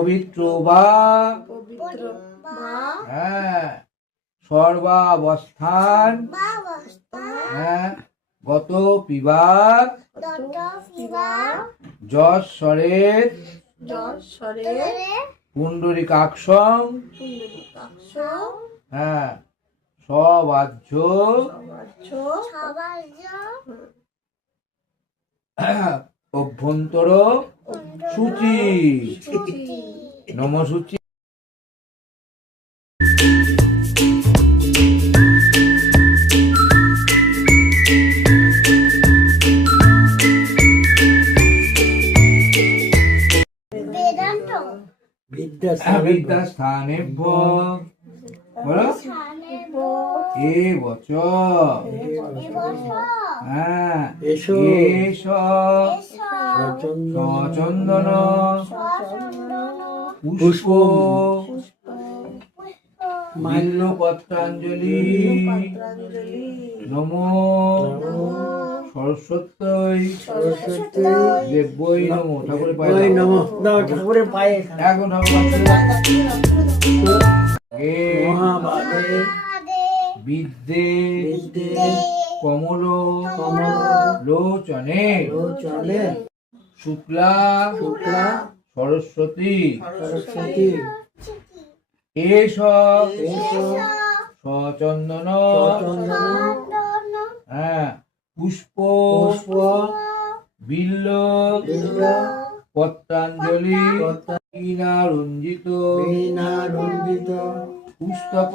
পবিত্র বা হ্যাঁ সর্বাবস্থান হ্যাঁ গত পিবার যশ্বরের পুণ্ডরীকাক্ষং হ্যাঁ সবাহ্য অভ্যন্তর সূচি নমসূচি বিদ্যাস্থানে বলো এ বচ হ্যাঁ এস সচন্দন পুষ্প বিল্বপত্রাঞ্জলি নমো সরস্বত্যই দেব্যই নমো ঠাকুরের পায়ে নমো ঠাকুরের পায়ে এখন বিদ্যে কমল লোচনে শুক্লা সরস্বতী এষ সচন্দন হ্যাঁ পুষ্প বিল্ল পত্রাঞ্জলি রঞ্জিত পুস্তক